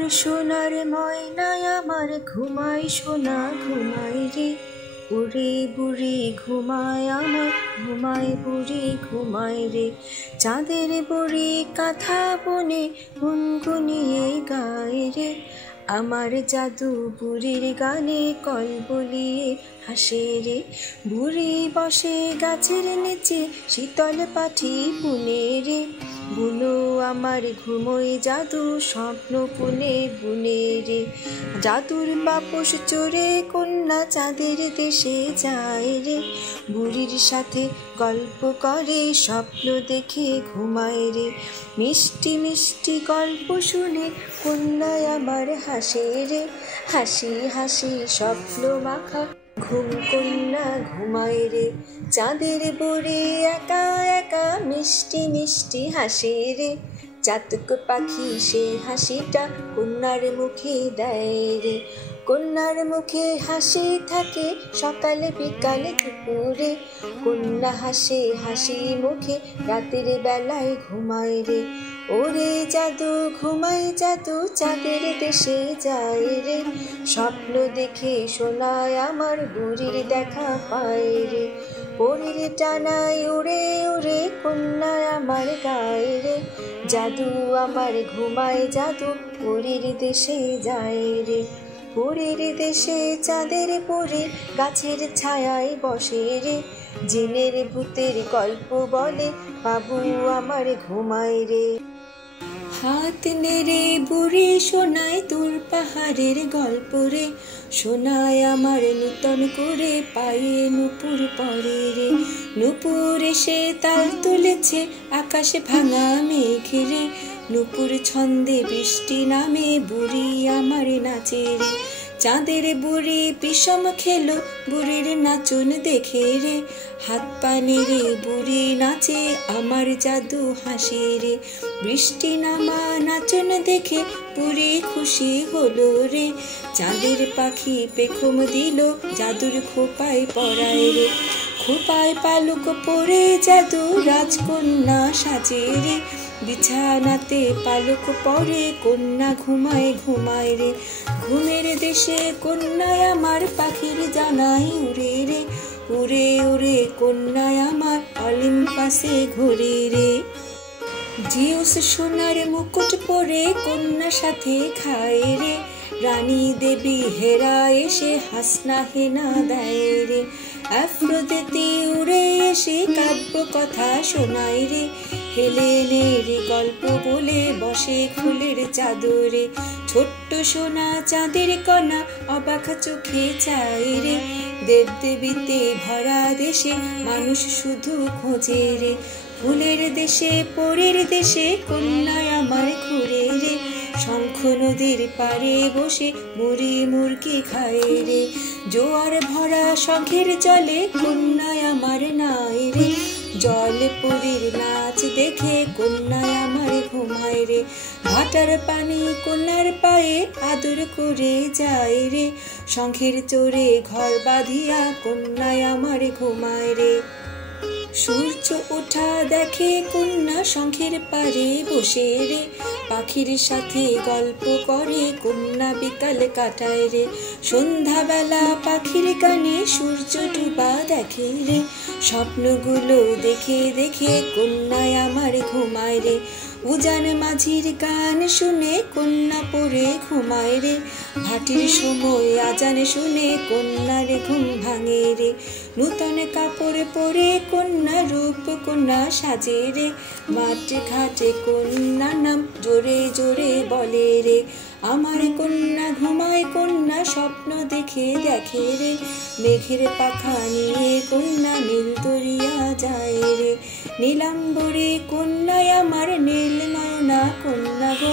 আমার সোনার ময়নায় আমার ঘুমাই সোনা ঘুমাই রে, উড়ে বুড়ি ঘুমায় আমার ঘুমায় বুড়ি ঘুমায় রে। চাঁদের বুড়ি কাঁথা বনে গুনগুনিয়ে গায় রে, আমার জাদু বুড়ির গানে কলবলিয়ে হাসে রে। বুড়ি বসে গাছের নিচে শীতল পাঠি বুনে রে, বুনো আমার ঘুমোয় জাদু স্বপ্ন বুনে বুনে রে। জাদুর বাপস চড়ে কন্যা চাঁদের দেশে যায় রে, বুড়ির সাথে গল্প করে স্বপ্ন দেখে ঘুমায় রে। মিষ্টি মিষ্টি গল্প শুনে কন্যায় আমার হাসে রে, হাসি হাসি স্বপ্ন মাখা ঘুম কন্যা ঘুমায় রে। চাঁদের বুড়ি একা একা মিষ্টি মিষ্টি হাসে রে, চাতক পাখি সে হাসিটা কন্যার মুখে দেয় রে। কন্যার মুখে হাসি থাকে সকালে বিকালে দুপুরে, কন্যা হাসে হাসি মুখে রাতের বেলায় ঘুমায় রে। ওরে জাদু ঘুমাই জাদু চাঁদের দেশে যায় রে, স্বপ্ন দেখে শোনায় আমার বুড়ির দেখা পায় রে। পরীর টানায় উড়ে উড়ে কন্যায় আমার গায় রে, জাদু আমার ঘুমায় জাদু পরীর দেশে যায় রে। পরীর দেশে চাঁদের পরে গাছের ছায়ায় বসে রে, জিনের ভূতের গল্প বলে বাবু আমার ঘুমায় রে। হাত নেড়ে বুড়ি শোনায় তোর পাহাড়ের গল্প রে, শোনায় আমার নূতন করে পায়ে নুপুর পরে রে। নুপুর এসে তাল তুলেছে আকাশে ভাঙা মেঘে রে, নুপুর ছন্দে বৃষ্টি নামে বুড়ি আমার নাচে রে। চাঁদের বুড়ি বিষম খেলো বুড়ির নাচন দেখে রে, হাত পা নেড়ে বুড়ি নাচে আমার জাদু হাসে রে। বৃষ্টি নামা নাচন দেখে বুড়ি খুশি হলো রে, চাঁদের পাখি পেখম দিল জাদুর খোপায় পড়ায় রে। খোপায় পালক পরে জাদু রাজকন্যা সাজে রে, বিছানাতে পালক পরে কন্যা ঘুমায় ঘুমায় রে। ঘুমের দেশে কন্যায় আমার পাখির জানাই উড়ে রে, উড়ে উড়ে কন্যায় আমার অলিম্পাসে ঘুরে রে। জিউস সোনার মুকুট পরে কন্যা সাথে খায় রে, রানী দেবী হেরা এসে হাসনা হেনা দেয় রে। আফ্রোদিতে উড়ে এসে কাব্য কথা শোনায় রে, হেলেনের গল্প বলে বসে ফুলের চাদরে। ছোট্ট সোনা চাঁদের কণা অবাক চোখে চায় রে, দেবদেবীতে ভরা দেশে মানুষ শুধু খোঁজে রে। ফুলের দেশে পরের দেশে কন্যায় আমার ঘুরে রে, শঙ্খ নদীর পারে বসে মুড়ি মুরগি খায় রে। জোয়ার ভরা শঙ্খের জলে কন্যায় আমার নাই রে, জল পুরীর নাচ দেখে কন্যায় আমার ঘুমায় রে। ভাটার পানি কন্যার পায়ে আদর করে যায় রে, শঙ্খের চোরে ঘর বাঁধিয়া কন্যায় আমার ঘুমায় রে। সূর্য ওঠা দেখে কন্যা শঙ্খের পারে বসে রে, পাখির সাথে গল্প করে কন্যা বিকাল কাটায় রে। সন্ধ্যাবেলা পাখির গানে সূর্য ডুবা দেখে রে, স্বপ্নগুলো দেখে দেখে কন্যায় আমার ঘুমায় রে। উজান মাঝির গান শুনে কন্যা পড়ে ঘুমায় রে, ভাটির সময় আজান শুনে কন্যার ঘুম ভাঙে রে। নূতন কাপড় পরে কন্যা রূপ কন্যা সাজে রে, মাঠ ঘাটে কন্যা নাম জোরে জোরে বলে রে। আমার কন্যা ঘুমায় কন্যা স্বপ্ন দেখে দেখে রে, মেঘের পাখা নিয়ে কন্যা নীল দরিয়া যায় রে। নীলাম্বরে কন্যায় আমার নীল নয়না কন্যা গো,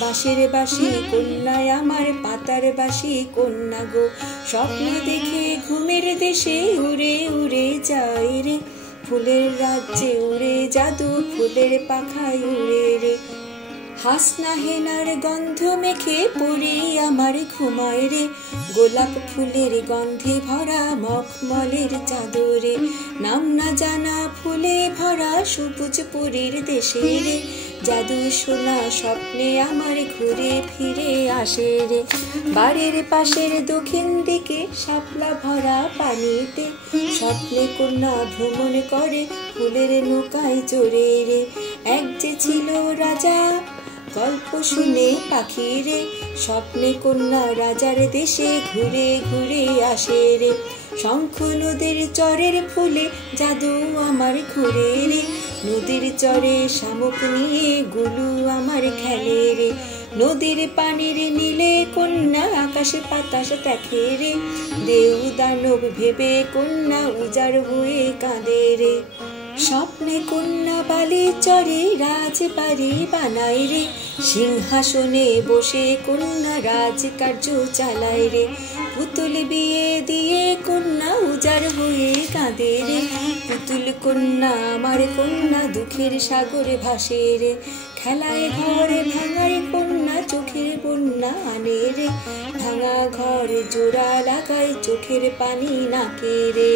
বাঁশের বাঁশি কন্যায় আমার পাতার বাঁশি কন্যা গো। স্বপ্ন দেখে ঘুমের দেশে উড়ে উড়ে যায় রে, ফুলের রাজ্যে উড়ে জাদু ফুলের পাখায় উড়ে রে। হাসনা হেনার গন্ধ মেখে পড়ে আমার ঘুমায় রে, গোলাপ ফুলের গন্ধে ভরা মখমলের চাদরে, নাম না জানা ফুলে ভরা সবুজ পুরীর দেশে রে, জাদু শোনা স্বপ্নে আমার ঘুরে ফিরে আসে রে। বাড়ির পাশের দক্ষিণ দিকে শাপলা ভরা পানিতে, স্বপ্নে কন্যা ভ্রমণ করে ফুলের নৌকায় চড়ে রে। এক যে ছিল রাজা গল্প শুনে পাখি রে, স্বপ্নে কন্যা রাজার দেশে ঘুরে ঘুরে আসে রে। শঙ্খ নদীর চরের ফুলে জাদু আমার ঘুরে রে, নদীর চরে শামুক নিয়ে গুলু আমার খেলে রে। নদীর পানির নীলে কন্যা আকাশে বাতাস দেখে রে, দেউ দানব ভেবে কন্যা উজাড় হয়ে কাঁদে রে। স্বপ্নে কন্যা বালি চরে রাজবাড়ি বানায় রে, সিংহাসনে বসে কন্যা রাজকার্য চালায় রে। পুতুল বিয়ে দিয়ে কন্যা উজাড় হয়ে কাঁদে রে, পুতুল কন্যা আমার কন্যা দুঃখের সাগরে ভাসে রে। খেলায় ঘরে ভাঙায় কন্যা চোখের বন্যা আনে রে, ভাঙা ঘর জোড়া লাগায় চোখের পানি নাকে রে।